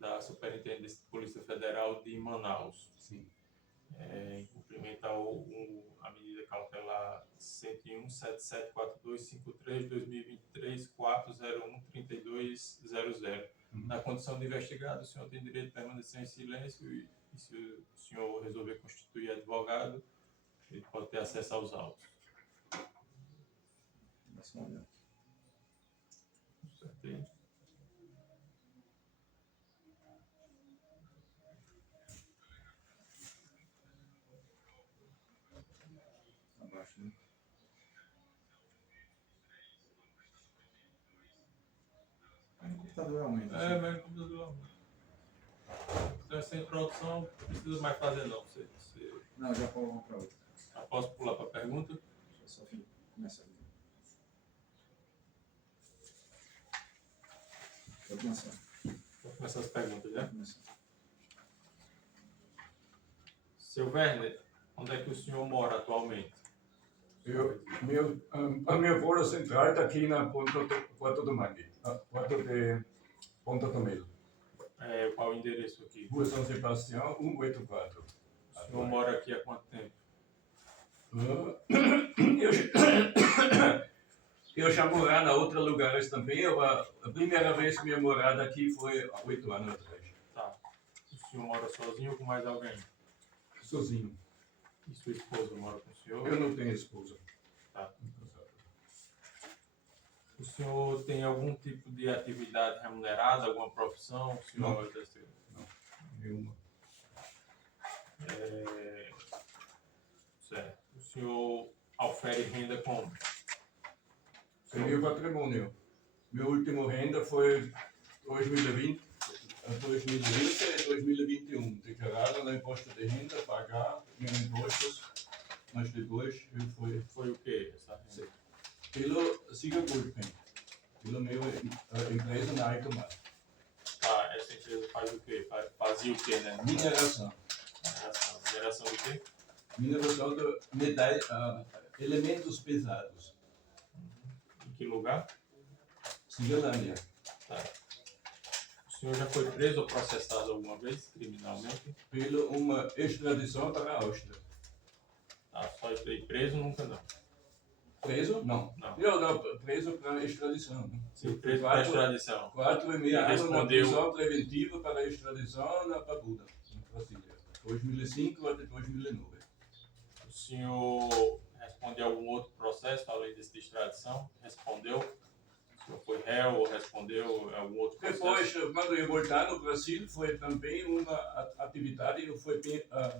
da Superintendência de Polícia Federal de Manaus. Sim. Em cumprimento a medida cautelar 101-774253-2023-401-3200. Na condição de investigado, o senhor tem direito de permanecer em silêncio e se o senhor resolver constituir advogado, ele pode ter acesso aos autos. Certo? Abaixo, né? O computador aumenta. Mas o computador aumenta. Então, essa introdução não precisa mais fazer, não. Não, já vou para outra. Posso pular para a pergunta? Só começa ali. Pode começar. Vou começar as perguntas, né? Pode começar. Seu Werner, onde é que o senhor mora atualmente? A minha mora central está aqui na Porto do Mangue, Porto de Ponta Tomelo. Qual o endereço aqui? Rua São Sebastião, 184. O senhor mora aqui há quanto tempo? Eu já morava em outros lugares também. A primeira vez que minha morada aqui foi há 8 anos atrás. Tá. O senhor mora sozinho ou com mais alguém? Sozinho. E sua esposa mora com o senhor? Eu não tenho esposa. Tá. O senhor tem algum tipo de atividade remunerada, alguma profissão? O senhor Não, nenhuma. Certo. O senhor ofere renda como? É meu patrimônio. Meu último renda foi 2020 e 2021. Declarado no imposto de renda, pagar meus impostos, mas depois Foi o quê? Essa renda? Pelo Sigurd-Gulpen, pela minha empresa na Aitomar. Tá, essa empresa faz o quê? Fazia o quê, né? Mineração. Mineração do quê? Mineração de elementos pesados. Em que lugar? Cigalândia. Tá. O senhor já foi preso ou processado alguma vez, criminalmente? Pela uma extradição para a Áustria. Ah, só foi preso, nunca não. Preso? Não. Não, preso para extradição. Né? Sim, preso para extradição. 4,5 anos na prisão preventiva para extradição na Papuda, em Brasília. 2005 até 2009. O senhor respondeu algum outro processo além desse de extradição? Respondeu? O senhor foi réu ou respondeu algum outro processo? Depois, quando eu voltar no Brasil, foi também uma atividade, eu fui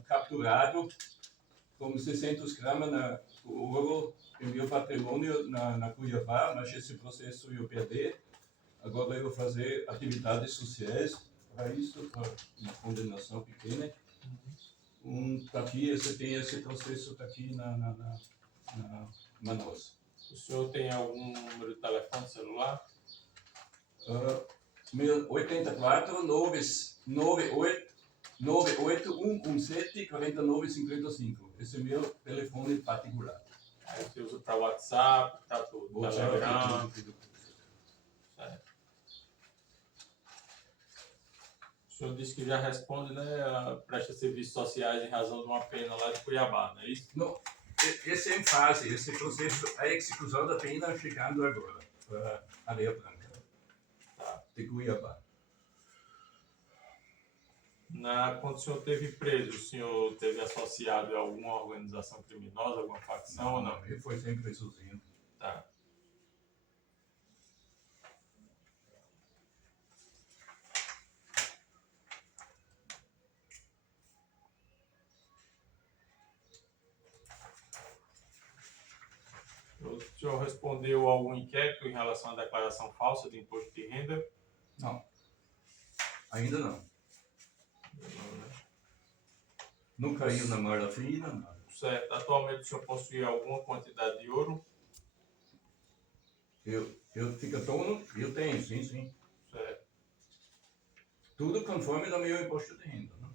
capturado com 600 gramas de ouro em meu patrimônio na Cuiabá, mas esse processo eu perdi. Agora eu vou fazer atividades sociais para isso, para uma condenação pequena. Tá aqui, tem esse processo tá aqui na Manaus. O senhor tem algum número de telefone celular? 84 98 117 4955. Esse é meu telefone particular. Aí você usa para WhatsApp, para tudo. Telegram. Certo. O senhor disse que já responde, né? Presta serviços sociais em razão de uma pena lá de Cuiabá, não é isso? Não, esse é em fase, esse processo, a execução da pena chegando agora para a Areia Branca, de Cuiabá. Quando o senhor esteve preso, o senhor esteve associado a alguma organização criminosa, alguma facção ou não? Ele foi sempre sozinho. Tá. O senhor respondeu a algum inquérito em relação à declaração falsa de imposto de renda? Não. Ainda não. Não caiu na malha fina, nada. Certo. Atualmente o senhor possui alguma quantidade de ouro? Eu fico tono? Eu tenho, sim. Certo. Tudo conforme no meu imposto de renda, né?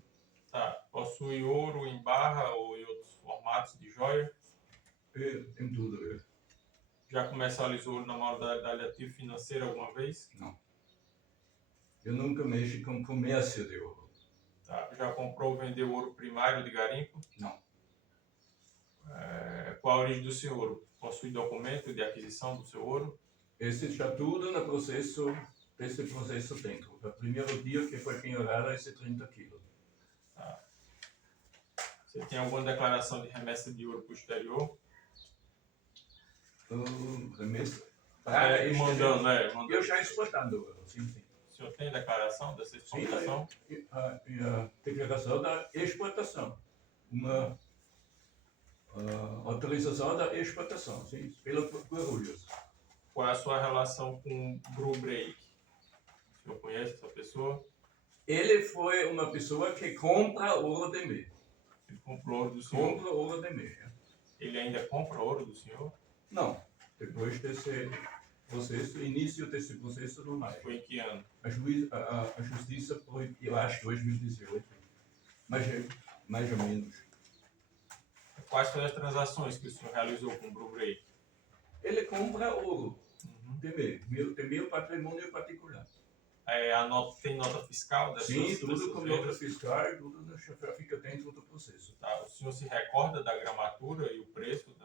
Tá. Possui ouro em barra ou em outros formatos de joia? Tem tudo. Já comercializou ouro na modalidade ativa financeira alguma vez? Não. Eu nunca mexo com comércio de ouro. Tá? Já comprou ou vendeu ouro primário de garimpo? Não. Qual a origem do seu ouro? Possui documento de aquisição do seu ouro? Esse está tudo no processo, esse processo dentro. O primeiro dia que foi penhorado esse 30 quilos. Tá. Você tem alguma declaração de remessa de ouro para o exterior? Remessa? Mandando. Eu já exportando ouro, sim, sim. O senhor tem declaração dessa Sim, exportação? a declaração da exportação. Uma autorização da exportação, sim, pelo Guarulhos. Qual é a sua relação com o Brubeck? O senhor conhece essa pessoa? Ele foi uma pessoa que compra ouro de mim. Ele comprou ouro do senhor? Compra ouro de mim. Ele ainda compra ouro do senhor? Não. Depois desse processo, início desse processo, não mais. Foi em que ano? A justiça foi, eu acho, 2018. Mas mais ou menos. Quais foram as transações que o senhor realizou com o Brubeck? Ele compra ouro de meu patrimônio particular. Tem nota fiscal dessas? Sim, tudo dessas com vendas? nota fiscal e tudo fica dentro do processo. Tá. O senhor se recorda da gramatura e o preço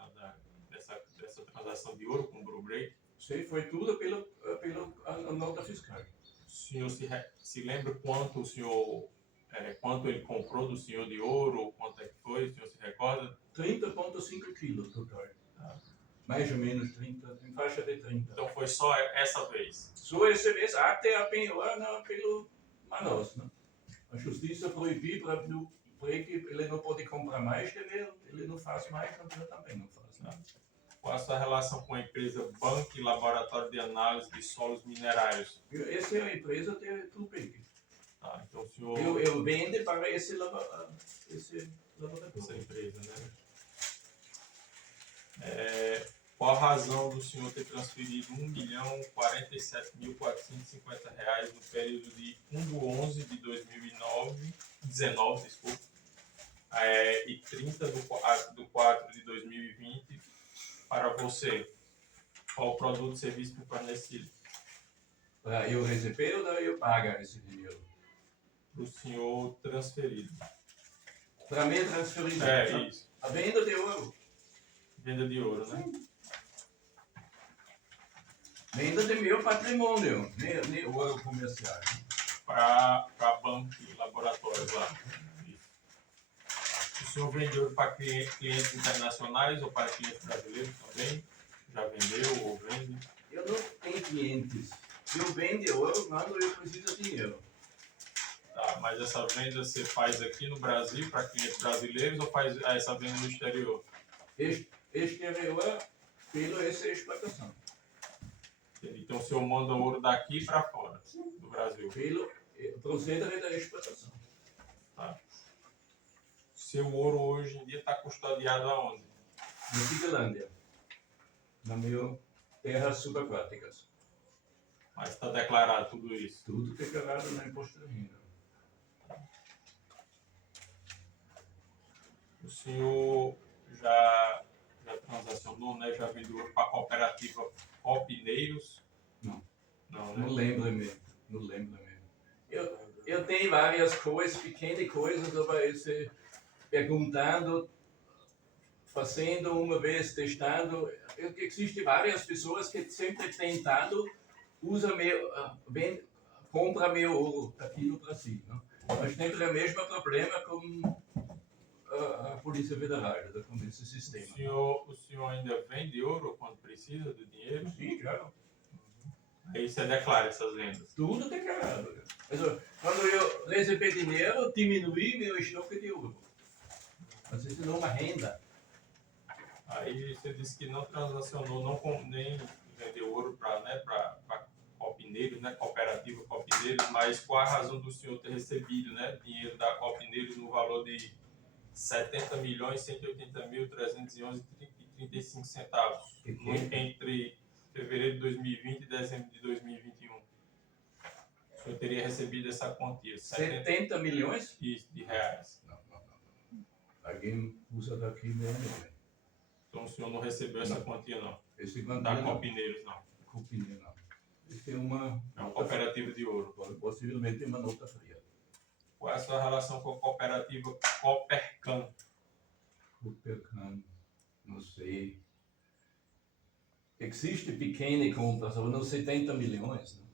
dessa transação de ouro com o Brubeck? Sim, foi tudo pela nota fiscal. O senhor se lembra quanto quanto ele comprou do senhor de ouro? Quanto é que foi? O senhor se recorda? 30,5 quilos total. Mais ou menos 30, em faixa de 30. Então foi só essa vez? Só esse mês, até a penhora pelo Manaus. Né? A justiça proibiu para que ele não pode comprar mais, ele não faz mais, então eu também não faço. Né? Qual a sua relação com a empresa Banco e Laboratório de Análise de Solos Minerários? Essa é a empresa de Tupac. Tá, então o senhor... Eu vendo para esse laboratório. Essa empresa, né? Qual a razão do senhor ter transferido R$1.047.450 no período de 1/11/2019, desculpa, e 30/4/2020 para você? Qual produto e serviço foi fornecido? Para eu receber ou eu pagar esse dinheiro? Para o senhor transferido. Para mim transferir. Isso. A venda de ouro. Venda de ouro, né? Venda de meu patrimônio, nem ouro comercial. Para banco e laboratórios lá. Isso. O senhor vende ouro para clientes internacionais ou para clientes brasileiros também? Já vendeu ou vende? Eu não tenho clientes. Eu vendo ouro quando eu preciso de dinheiro. Tá, mas essa venda você faz aqui no Brasil para clientes brasileiros ou faz essa venda no exterior? Exterior pela essa exportação. Então o senhor manda ouro daqui para fora do Brasil? Pelo proceder da exportação. Tá. Seu ouro hoje em dia está custodiado aonde? Na Finlândia. Na minha terras subaquáticas. Mas está declarado tudo isso? Tudo declarado na imposto de renda. O senhor já transacionou, né? Já vendeu ouro para a cooperativa Copineiros? Não. Não, né? Não lembro mesmo. Eu tenho várias coisas, pequenas coisas, perguntando, fazendo uma vez, testando. Existem várias pessoas que sempre tentando, compra meu ouro aqui no Brasil. Não? Mas tem o mesmo problema com a Polícia Federal, com esse sistema. O senhor ainda vende ouro quando precisa do dinheiro? Sim, claro. Aí você declara essas vendas? Tudo declarado. Quando eu receber dinheiro, diminui meu estoque de ouro. Mas isso não é uma renda. Aí você disse que não transacionou, nem vendeu ouro para Copineiros, né? Cooperativa Copineiros, mas qual a razão do senhor ter recebido, né, dinheiro da Copineiros no valor de R$ 70.180.311,35 entre fevereiro de 2020 e dezembro de 2021? O senhor teria recebido essa quantia? 70 milhões? De reais. Não. Alguém usa daqui mesmo. Então o senhor não recebeu essa quantia, não? Esse Da Copineiros, não? Copineiros, não. Isso é uma cooperativa de ouro. possivelmente uma nota fria. Qual é a sua relação com a cooperativa Copercan? Copercan, não sei. Existe pequena compra, só não 70 milhões. Né?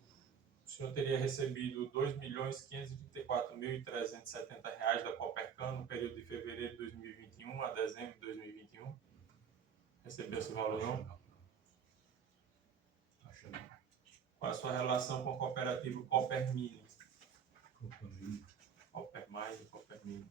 O senhor teria recebido R$ 2.534.370 da Copercan no período de fevereiro de 2021 a dezembro de 2021? Recebeu esse valor, não? Acho não. Qual é a sua relação com a cooperativa Copermine? Copermine. Copermine.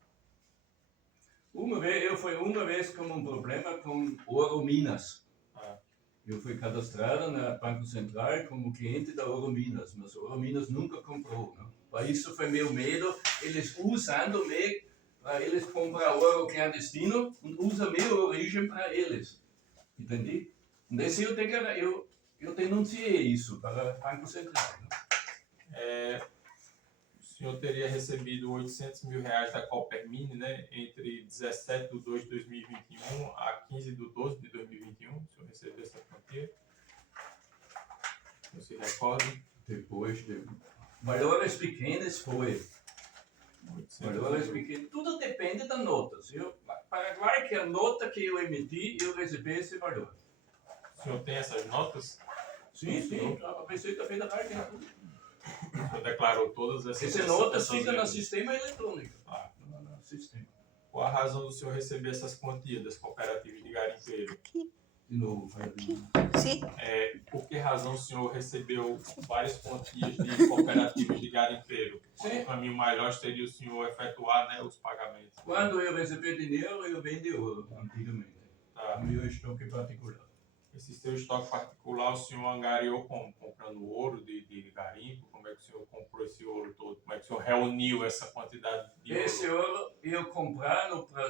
Eu fui uma vez com um problema com Ouro Minas. Ah. Eu fui cadastrado na Banco Central como cliente da Ouro Minas, mas Ouro Minas nunca comprou. Né? Para isso foi meu medo, eles usando-me para eles comprar ouro clandestino e usam minha origem para eles. Entendi? Nesse eu denunciei isso para o Banco Central. Né? O senhor teria recebido R$ 800 mil da Copermine, né, entre 17 de 2 de 2021 a 15 de 12 de 2021. O senhor recebeu essa quantia? Não se recorda? Depois de valores pequenos foi. Valores pequenos. Tudo depende da nota. Para qualquer nota que eu emiti, eu recebi esse valor. O senhor tem essas notas? Sim. A Receita Federal tem tudo. O senhor declarou todas Essas notas ficam no sistema eletrônico. No sistema. Qual a razão do senhor receber essas quantias das cooperativas de garimpeiro? De novo, Sim. Por que razão o senhor recebeu várias quantias de cooperativas de garimpeiro? Sim. O caminho mais lógico seria o senhor efetuar, né, os pagamentos. Quando eu receber dinheiro, eu vendi ouro, antigamente. Tá. No meu estoque particular. Esse seu estoque particular, o senhor angariou como? Comprando ouro de garimpo? Como é que o senhor comprou esse ouro todo? Como é que o senhor reuniu essa quantidade de ouro? Esse ouro eu comprei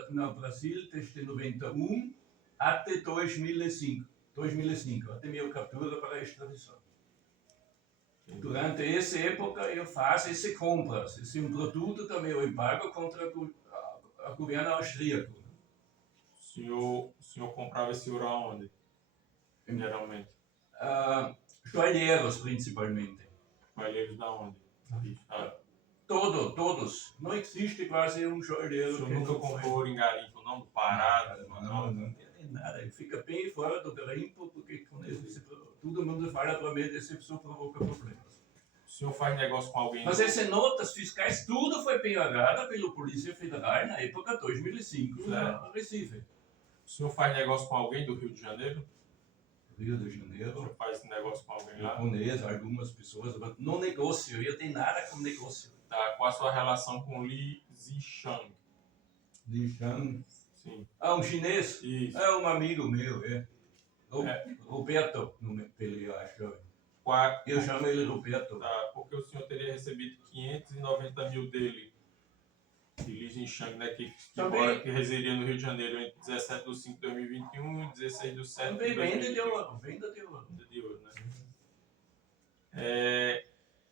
no Brasil desde 91 até 2005, até minha captura para a extradição. Durante essa época eu faço essas compras. Esse é um produto também eu pago contra a governo austríaco. O senhor comprava esse ouro aonde? Geralmente. Joalheiros, principalmente. Joalheiros da onde? Todos. Não existe quase um joalheiro. O senhor nunca comprou ouro em garimpo, não? Do Pará? Não tem nada. Fica bem fora do garimpo, porque com todo mundo fala para mim que essa pessoa provoca problemas. O senhor faz negócio com alguém? Mas essas notas fiscais, tudo foi penhorado pela Polícia Federal na época 2005, no Recife. O senhor faz negócio com alguém do Rio de Janeiro? Rio de O Janeiro. senhor faz negócio com alguém lá? Eu conheço algumas pessoas, mas não negócio. Eu tenho nada com negócio. Tá. Qual a sua relação com Li Zixang? Li Shang. Sim. Um chinês? Isso. É um amigo meu, Roberto, eu acho. Eu chamo ele Roberto. Tá. Porque o senhor teria recebido 590 mil dele, de Li Zixang, né, que residia no Rio de Janeiro entre 17 de 5 de 2021 e 16 de 7 de 2021. Venda de ouro. Venda de ouro, né?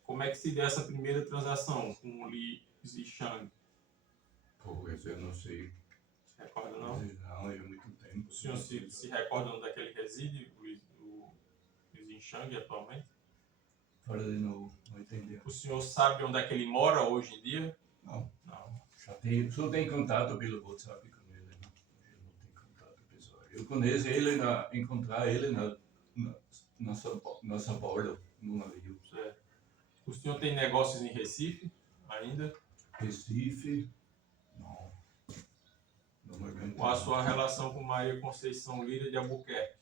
Como é que se deu essa primeira transação com o Li Zixang? Pois eu não sei. Se recorda, não? Não, é muito tempo. O senhor se recorda onde é que ele reside, o Li Zixang, atualmente? Fala de novo, não entendi. O senhor sabe onde é que ele mora hoje em dia? Não. Só tem contato pelo WhatsApp com ele. Não? Eu não tenho contato pessoal. Eu conheço ele, encontrar ele na São Paulo, no navio. Certo. O senhor tem negócios em Recife ainda? Recife? Não. Normalmente. Qual a sua relação com Maria Conceição Lira de Albuquerque?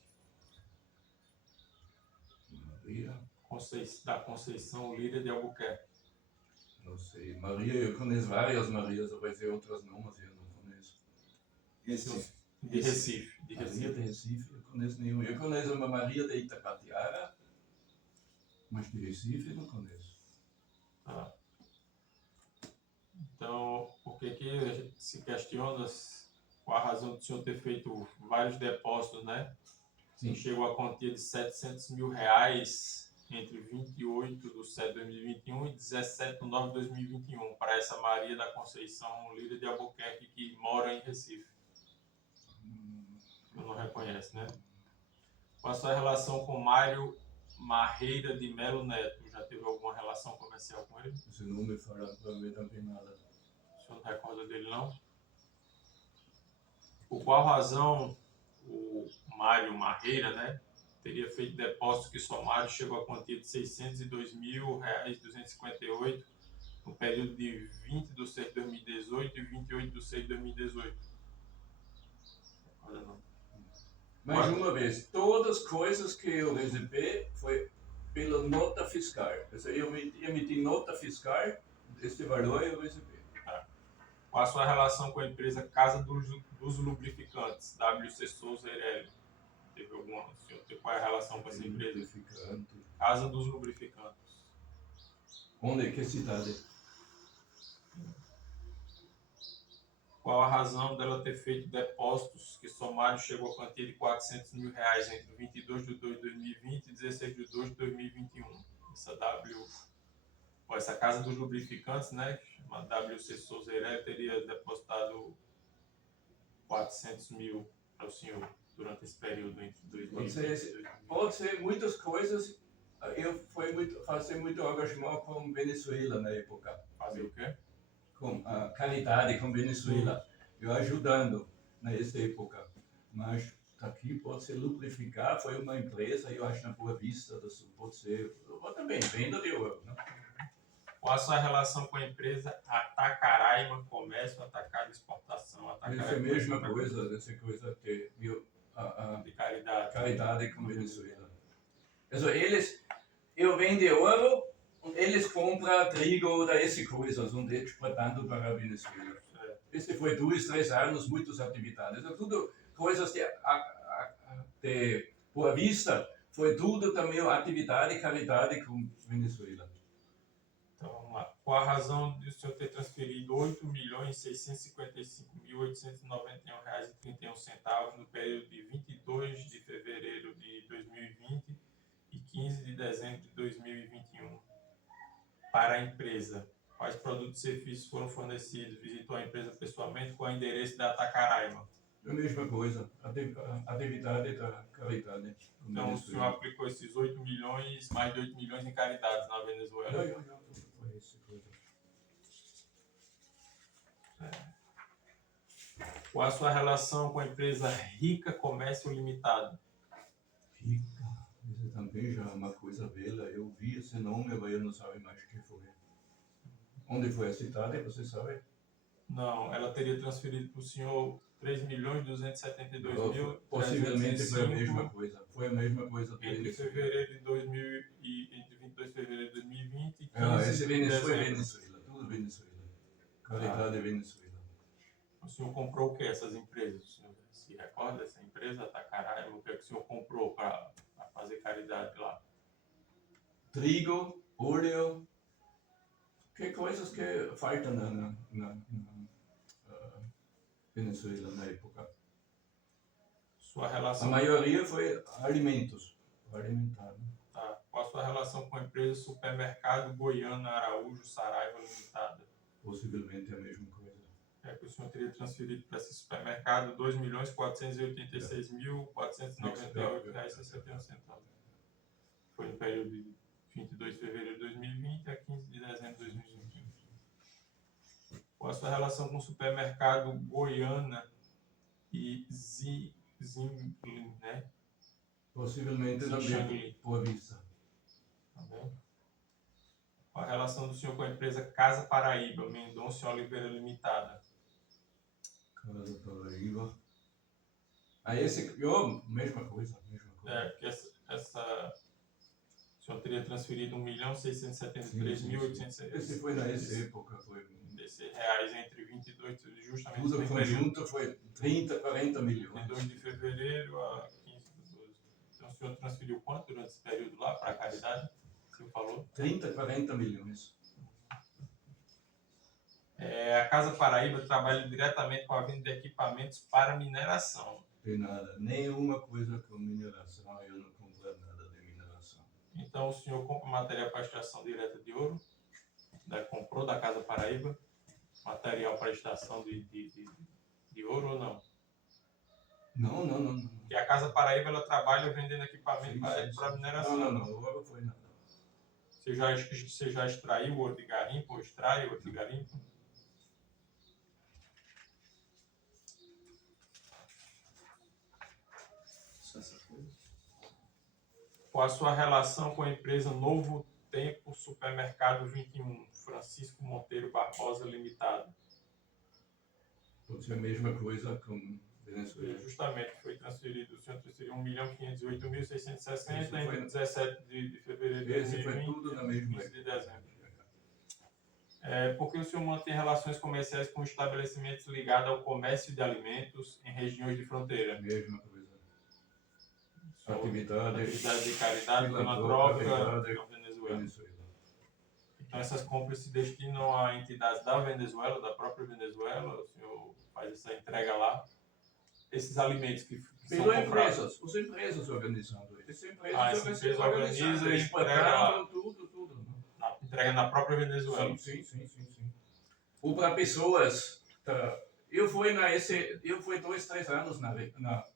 Maria? Da Conceição Lira de Albuquerque. Não sei. Maria, eu conheço várias Marias, vai ser outros nomes, eu não conheço. Recife. De Recife. Maria de Recife, eu conheço nenhum. Eu conheço uma Maria de Itapatiara, mas de Recife eu não conheço. Ah. Então, por que se questiona qual a razão do senhor ter feito vários depósitos, né? Sim. Chegou a quantia de R$700 mil entre 28 de 7 de 2021 e 17 de 9 de 2021 para essa Maria da Conceição Lira de Albuquerque que mora em Recife. Não reconhece, né? Qual a sua relação com Mário Marreira de Melo Neto, já teve alguma relação comercial com ele? Esse não me fala para mim também nada. O senhor não recorda dele, não? Por qual razão o Mário Marreira, né, teria feito depósito que somário chegou à quantia de R$ 602.258 no período de 20 de 6 de 2018 e 28 de 6 de 2018? Olha, não. Mais uma vez, todas as coisas que eu recebi foi pela nota fiscal. Eu emiti nota fiscal, este valor eu recebi. Qual a sua relação com a empresa Casa dos Lubrificantes, WC Souza Eireli? Teve alguma? Qual é a relação com essa empresa? Lubrificante. Casa dos Lubrificantes. Onde? Que cidade? Qual a razão dela ter feito depósitos que somário chegou a quantia de R$ 400 mil entre 22 de 2 de 2020 e 16 de 2 de 2021? Essa Casa dos Lubrificantes, né, chama WC Souza Eireli, teria depositado 400 mil para o senhor durante esse período entre 2020 e 2020. Pode ser muitas coisas. Eu fazer muito engagement com Venezuela na época. Fazer o quê? Com a caridade com Venezuela. Eu ajudando nessa época. Mas aqui pode ser lubrificar, foi uma empresa, eu acho na Boa Vista do Sul, pode ser, também, venda de ouro, né? Qual a sua relação com a empresa Atacaraima Comércio, Atacado e Exportação? Essa é a mesma coisa, essa coisa de caridade. Caridade com Venezuela. Also, eu vendo ouro, eles compram trigo, essas coisas, onde exportando para a Venezuela. Esse foi 2, 3 anos, muitas atividades. Tudo coisas de Boa Vista, foi tudo também atividade e caridade com Venezuela. Então, vamos lá. Qual a razão de o senhor ter transferido R$ 8.655.891,31 no período de 22 de fevereiro de 2020 e 15 de dezembro de 2021 para a empresa? Quais produtos e serviços foram fornecidos? Visitou a empresa pessoalmente? Qual é o endereço da Atacaraima? A mesma coisa, atividade da caridade. Então, o senhor aplicou esses 8 milhões, mais de 8 milhões em caridades na Venezuela? Foi essa coisa. Qual a sua relação com a empresa Rica Comércio Limitado? Rica, isso também já é uma coisa velha. Eu vi esse nome, mas eu não sei mais o que foi. Onde foi a cidade, você sabe? Não, ela teria transferido para o senhor 3.272.000. Possivelmente foi a mesma coisa. Foi a mesma coisa. Entre fevereiro de 2000 e entre 22 de fevereiro de 2020 e 15 esse de dezembro. foi Venezuela, tudo Venezuela. Caridade Venezuela. O senhor comprou o que essas empresas? O senhor se recorda dessa empresa, Atacaraima? O que é que o senhor comprou para fazer caridade lá? Trigo, óleo, que coisas que faltam na Venezuela na época. Sua relação... A maioria foi alimentos, alimentar. Tá. Qual a sua relação com a empresa Supermercado Goiana Araújo Saraiva Limitada? Possivelmente a mesma coisa. É que o senhor teria transferido para esse supermercado R$ 2.486.498,61. Foi no período de 22 de fevereiro de 2020 a 15 de dezembro de 2021. Qual a sua relação com o supermercado Goiana e Zimlin, né? Possivelmente também Boa Vista. Tá bem? Qual a relação do senhor com a empresa Casa Paraíba, Mendonça Oliveira Limitada? Casa Paraíba. Mesma coisa. Que essa o senhor teria transferido 1.673.800. Esse foi nessa época, foi. Reais entre 22, justamente. Tudo conjunto foi 30, 40 milhões. 22 de fevereiro a 15 de 12. Então o senhor transferiu quanto durante esse período lá para a caridade? O senhor falou? 30, 40 milhões. A Casa Paraíba trabalha diretamente com a venda de equipamentos para mineração. Tem nada, nenhuma coisa com mineração, eu não compro nada de mineração. Então o senhor compra material para extração direta de ouro? Comprou da Casa Paraíba material para extração de ouro ou não? Não. Porque a Casa Paraíba ela trabalha vendendo equipamento para mineração. Não, o ouro foi nada. Você já extraiu ouro de garimpo ou extrai ouro de garimpo? Só essa coisa. Qual a sua relação com a empresa Novo Tempo Supermercado 21, Francisco Monteiro Barbosa Limitada? Pode ser a mesma coisa com Venezuela. Justamente, foi transferido, o senhor transferiu 1.508.660 Isso em foi- 17 de fevereiro de Esse foi 2020, tudo na mesma 15 de época. dezembro. Por que o senhor mantém relações comerciais com estabelecimentos ligados ao comércio de alimentos em regiões de fronteira? Mesma coisa. Senhor, Atividade atividade de caridade, filantrópica filantrópica na Venezuela. Venezuela. Então, essas compras se destinam a entidades da Venezuela, da própria Venezuela, o senhor faz essa entrega lá. Esses alimentos que são Pelas comprados. empresas, as empresas organizando. Essa empresa Essa empresa organiza e exportaram tudo. Né? Entrega na própria Venezuela. Sim. Ou para pessoas. Eu fui 2-3 anos na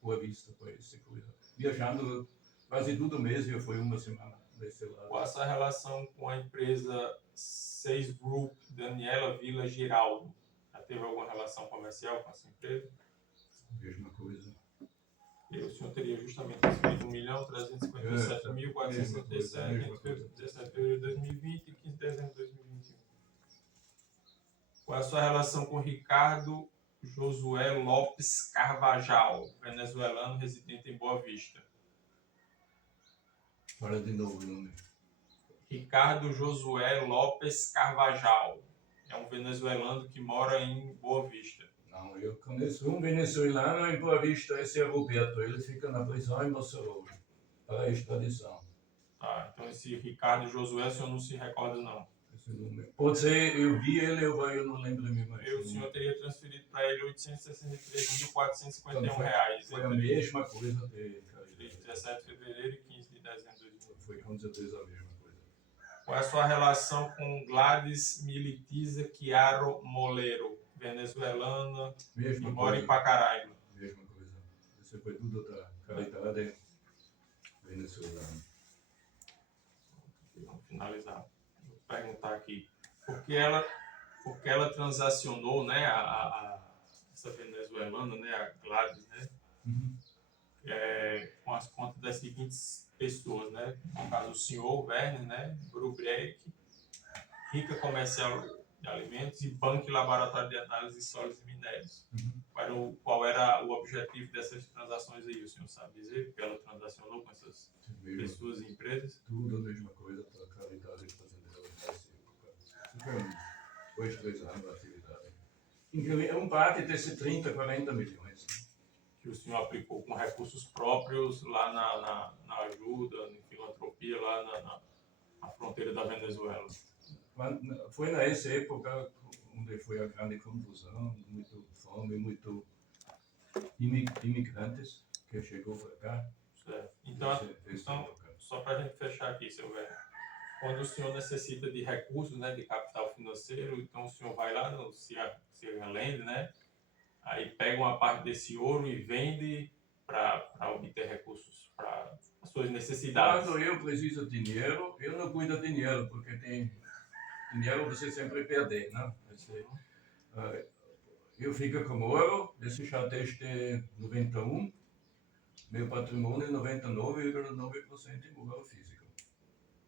Boa Vista, foi essa coisa. Viajando quase todo mês, eu fui uma semana desse lado. Qual a sua relação com a empresa 6 Group, Daniela Vila Giraldo? Já teve alguma relação comercial com essa empresa? Mesma coisa. E o senhor teria justamente transferido 1.357.467 entre 17 de fevereiro de 2020 e 15 de dezembro de 2021. Qual é a sua relação com Ricardo Josué Lopes Carvajal, venezuelano residente em Boa Vista? Fala de novo o nome. Ricardo Josué Lopes Carvajal. É um venezuelano que mora em Boa Vista. Não, eu conheço um venezuelano em Boa Vista, esse é Roberto. Ele fica na prisão em Mossoró, para a extradição. Tá, então esse Ricardo Josué, o senhor não se recorda, não? Esse nome. Pode ser, eu vi ele, eu não lembro mesmo. O senhor teria transferido para ele R$ 863.451. Foi a mesma coisa de 17 de fevereiro e 15 de dezembro de 2020. Foi com certeza a mesma coisa. Qual é a sua relação com Gladys Militiza Chiaro Molero, venezuelana, que mora em Pacaraima? Mesma coisa. Isso foi tudo da caridade venezuelana. Vamos finalizar. Vou perguntar aqui. Por que ela transacionou, né, essa venezuelana, né, a Gladys, né, com as contas das seguintes pessoas, né? No caso, o senhor Werner, né, Brubeck, Rica Comercial de Alimentos e Banco Laboratório de Análise de Sólidos e Minérios. Qual era o objetivo dessas transações aí, o senhor sabe dizer? Que ela transacionou com essas pessoas e empresas? Tudo a mesma coisa para a caridade brasileira nessa época. Isso foi 2-3 anos de atividade. Um parte desse 30-40 milhões. Né? Que o senhor aplicou com recursos próprios lá na ajuda, em filantropia, lá na fronteira da Venezuela. Foi nessa época onde foi a grande confusão, muito fome, muito imigrantes que chegou para cá. Certo. Então só para a gente fechar aqui, seu velho, quando o senhor necessita de recursos, né, de capital financeiro, então o senhor vai lá no Sierra Land, né, aí pega uma parte desse ouro e vende para obter recursos para as suas necessidades. Quando eu preciso de dinheiro, eu não cuido de dinheiro, porque tem dinheiro você sempre perde, né? Eu fico com ouro, isso já desde 91, meu patrimônio é 99,9% em ouro físico.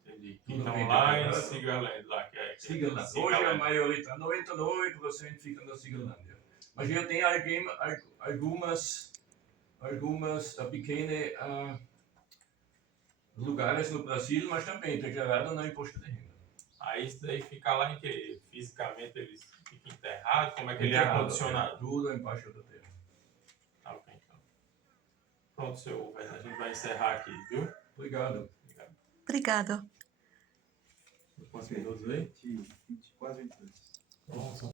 Entendi. Então lá em Sigaland, lá que é Sigaland. Hoje a maioria, 99% fica na Sigalândia. Mas eu tenho algumas pequenas lugares no Brasil, mas também declarado no imposto de renda. Aí isso daí fica lá em que? Fisicamente eles ficam enterrados? Como é que ele é condicionado? Tudo embaixo da terra. Tá, ok, então. Pronto, seu velho, a gente vai encerrar aqui, viu? Obrigado. Obrigado. Quantos minutos aí? Quase 22. Nossa.